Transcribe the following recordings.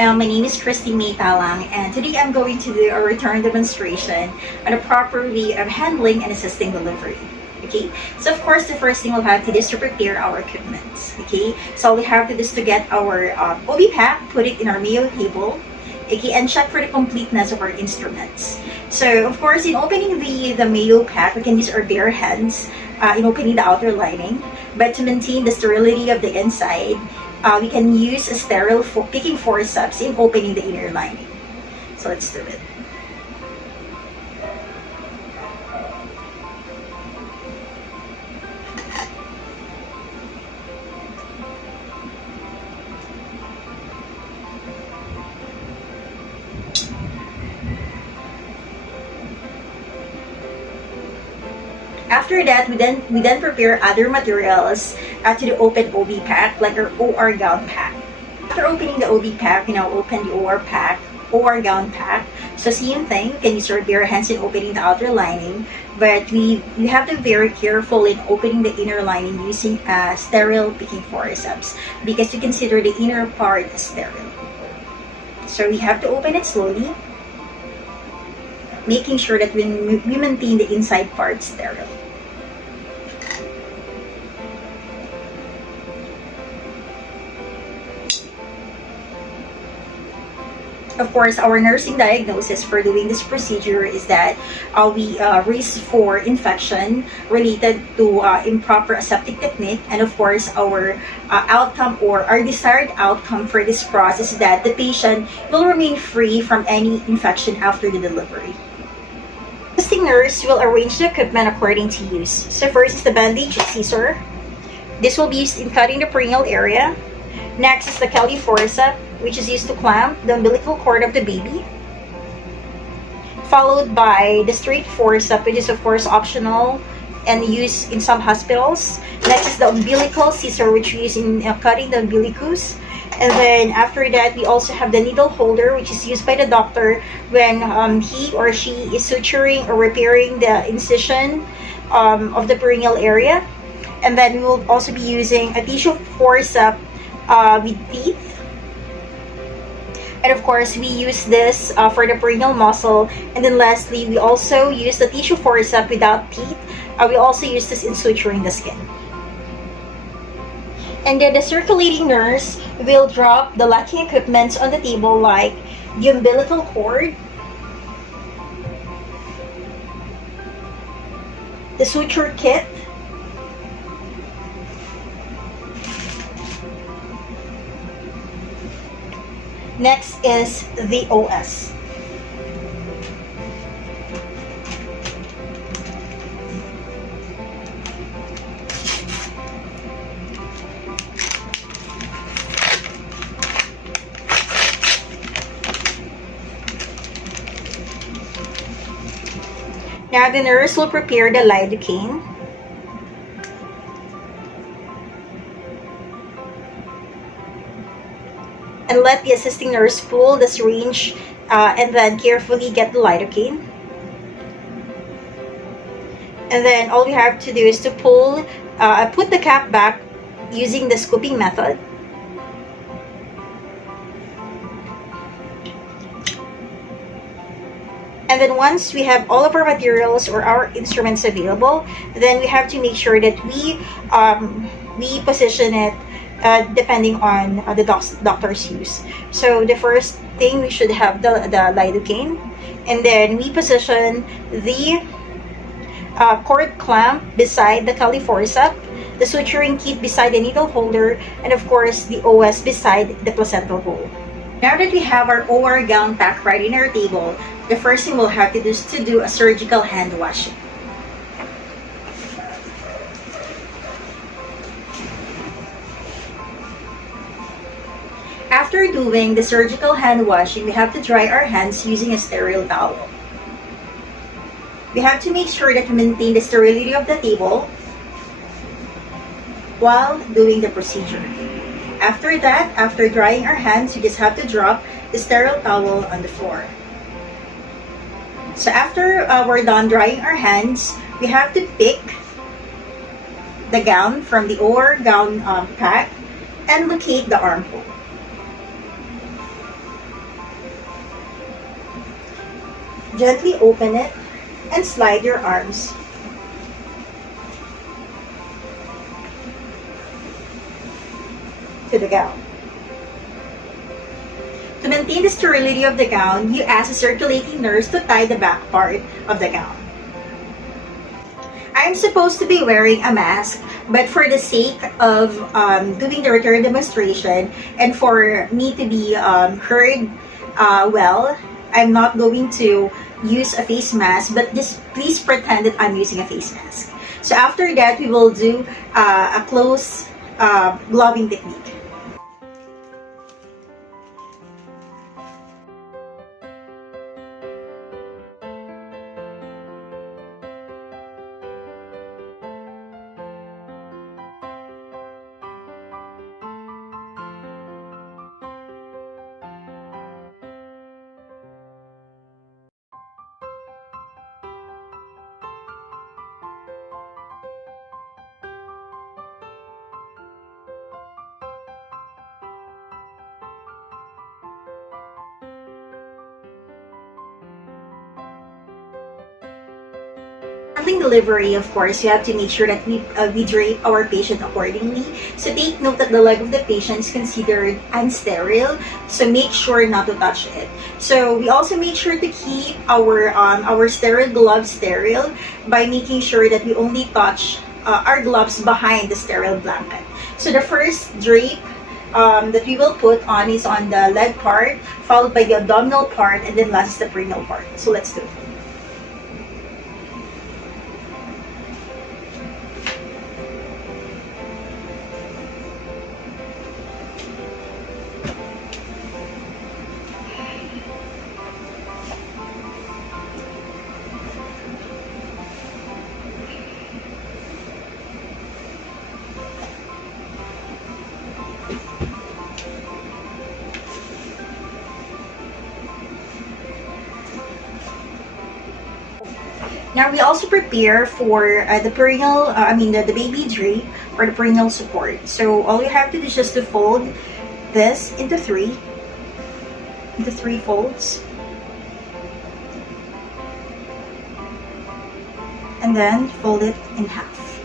ma'am. My name is Christine May Talang, and today I'm going to do a return demonstration on a proper way of handling and assisting delivery. Okay, so of course, the first thing we'll have to do is to prepare our equipment. Okay, so all we have to do is to get our OB pack, put it in our Mayo table, okay, and check for the completeness of our instruments. So of course, in opening the Mayo pack, we can use our bare hands in opening the outer lining, but to maintain the sterility of the inside, we can use a sterile picking forceps in opening the inner lining. So let's do it. After that, we then prepare other materials to the open OB pack, like our OR gown pack. After opening the OB pack, we now open the OR gown pack. So same thing, we can use our bare hands in opening the outer lining, but we have to be very careful in opening the inner lining using a sterile picking forceps, because we consider the inner part as sterile. So we have to open it slowly, making sure that we maintain the inside part sterile. Of course, our nursing diagnosis for doing this procedure is that we risk for infection related to improper aseptic technique, and of course, our outcome or our desired outcome for this process is that the patient will remain free from any infection after the delivery. The assisting nurse will arrange the equipment according to use. So first is the bandage scissor. This will be used in cutting the perineal area. Next is the Kelly forceps, which is used to clamp the umbilical cord of the baby. Followed by the straight forceps, which is of course optional and used in some hospitals. Next is the umbilical scissor, which we use in cutting the umbilicus. And then after that, we also have the needle holder, which is used by the doctor when he or she is suturing or repairing the incision of the perineal area. And then we will also be using a tissue forceps with teeth. And of course, we use this for the perineal muscle. And then lastly, we also use the tissue forceps without teeth. We also use this in suturing the skin. And then the circulating nurse will drop the locking equipment on the table, like the umbilical cord, the suture kit, next is the OS. Now the nurse will prepare the lidocaine. And let the assisting nurse pull the syringe and then carefully get the lidocaine. And then all we have to do is to put the cap back using the scooping method. And then once we have all of our materials or our instruments available, then we have to make sure that we position it depending on the doctor's use. So the first thing, we should have the lidocaine, and then we position the cord clamp beside the Kelly forceps, the suturing kit beside the needle holder, and of course the OS beside the placental hole. Now that we have our OR gown pack right in our table, the first thing we'll have to do is to do a surgical hand washing. After doing the surgical hand washing, we have to dry our hands using a sterile towel. We have to make sure that we maintain the sterility of the table while doing the procedure. After that, after drying our hands, we just have to drop the sterile towel on the floor. So after we're done drying our hands, we have to pick the gown from the OR gown pack and locate the armhole. Gently open it and slide your arms to the gown. To maintain the sterility of the gown, you ask a circulating nurse to tie the back part of the gown. I'm supposed to be wearing a mask, but for the sake of doing the return demonstration and for me to be heard well, I'm not going to use a face mask, but just please pretend that I'm using a face mask. So after that, we will do a close gloving technique. Handling delivery, of course, you have to make sure that we drape our patient accordingly. So take note that the leg of the patient is considered unsterile, so make sure not to touch it. So we also make sure to keep our sterile gloves sterile by making sure that we only touch our gloves behind the sterile blanket. So the first drape that we will put on is on the leg part, followed by the abdominal part, and then last is the perineal part. So let's do it. Now we also prepare for the perineal, the baby drape or the perineal support. So all you have to do is just to fold this into three folds, and then fold it in half,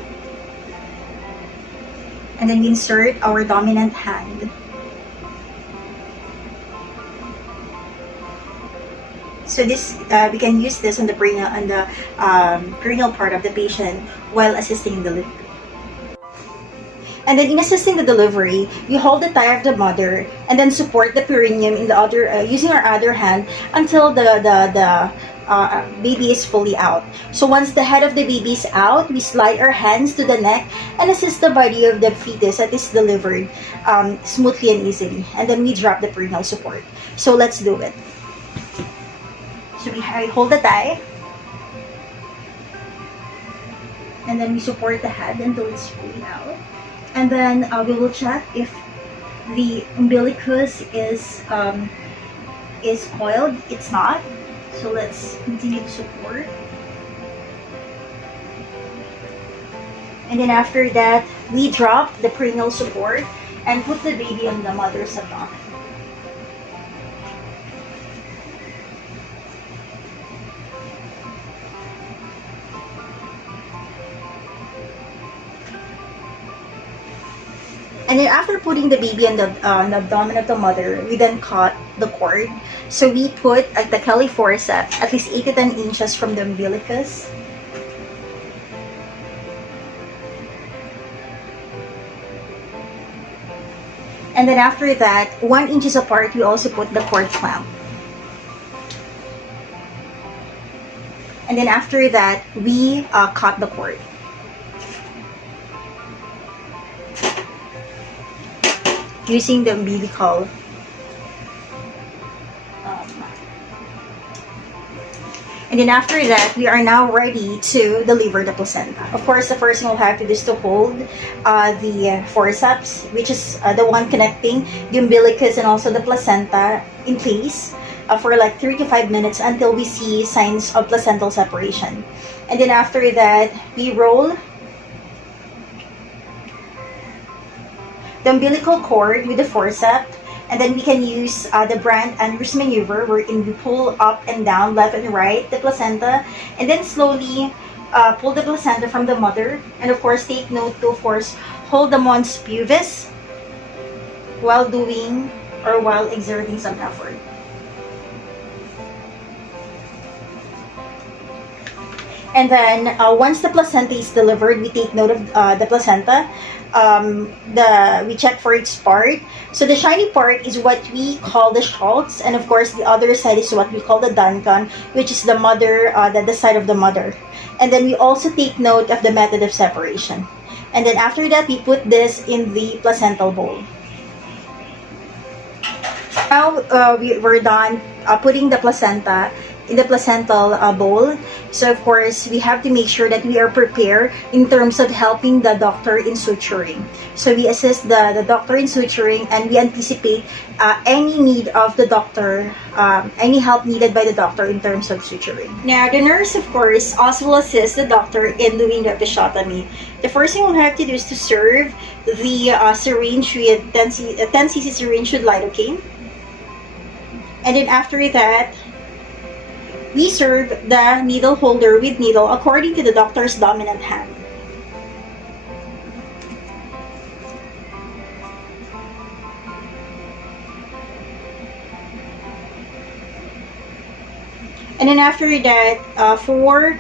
and then we insert our dominant hand. So this we can use this on the perineal part of the patient while assisting in delivery. And then in assisting the delivery, you hold the thigh of the mother and then support the perineum in the other using our other hand until the baby is fully out. So once the head of the baby is out, we slide our hands to the neck and assist the body of the fetus that is delivered smoothly and easily. And then we drop the perineal support. So let's do it. So I hold the thigh, and then we support the head until it's fully out. And then we will check if the umbilicus is coiled. It's not. So let's continue to support. And then after that, we drop the perineal support and put the baby on the mother's abdomen. And then after putting the baby on the abdomen of the mother, we then cut the cord. So we put the Kelly forceps at least 8 to 10 inches from the umbilicus. And then after that, 1 inch apart, we also put the cord clamp. And then after that, we cut the cord. Using the umbilical. And then after that, we are now ready to deliver the placenta. Of course, the first thing we'll have to do is to hold the forceps, which is the one connecting the umbilicus and also the placenta in place for like 3 to 5 minutes until we see signs of placental separation. And then after that, we roll the umbilical cord with the forceps And then we can use the Brandt Andrews maneuver, wherein we pull up and down, left and right, the placenta, and then slowly pull the placenta from the mother. And of course, take note to, of course, hold the mons pubis while doing or while exerting some effort. And then once the placenta is delivered, we take note of the placenta. We check for its part. So the shiny part is what we call the Schultz, and of course the other side is what we call the Duncan, which is the mother, the side of the mother. And then we also take note of the method of separation. And then after that, we put this in the placental bowl. Now we're done putting the placenta in the placental bowl. So of course, we have to make sure that we are prepared in terms of helping the doctor in suturing. So we assist the doctor in suturing, and we anticipate any need of the doctor, any help needed by the doctor in terms of suturing. Now, the nurse, of course, also will assist the doctor in doing the episiotomy. The first thing we'll have to do is to serve the syringe with 10 cc syringe with lidocaine. And then after that, we serve the needle holder with needle according to the doctor's dominant hand. And then after that, for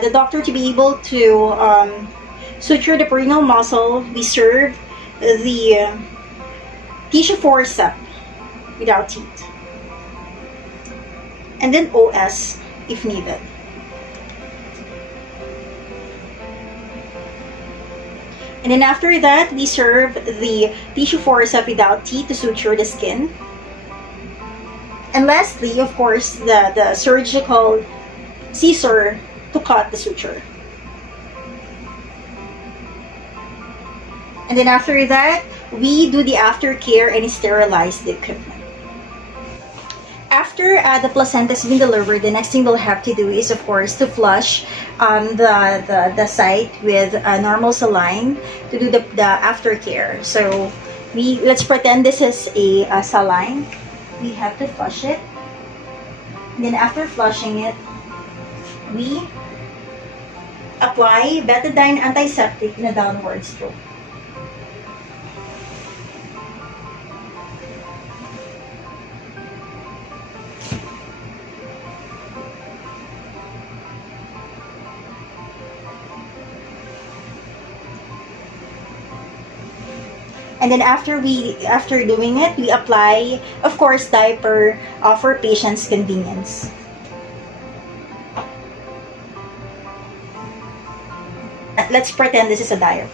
the doctor to be able to suture the perineal muscle, we serve the tissue forceps without teeth. And then OS if needed. And then after that, we serve the tissue forceps without teeth to suture the skin. And lastly, of course, the surgical scissor to cut the suture. And then after that, we do the aftercare and sterilize the equipment. After the placenta has been delivered, the next thing we'll have to do is, of course, to flush the site with normal saline to do the aftercare. So let's pretend this is a saline. We have to flush it. And then after flushing it, we apply betadine antiseptic in a downward stroke. And then after doing it, we apply, of course, diaper for patient's convenience. Let's pretend this is a diaper.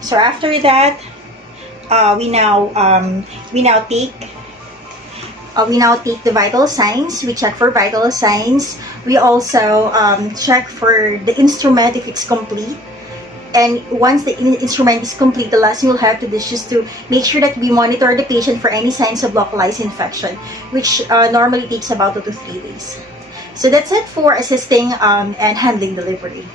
So after that, we now take the vital signs. We check for vital signs. We also check for the instrument if it's complete. And once the instrument is complete, the last thing we'll have to do is just to make sure that we monitor the patient for any signs of localized infection, which normally takes about 2 to 3 days. So that's it for assisting and handling delivery.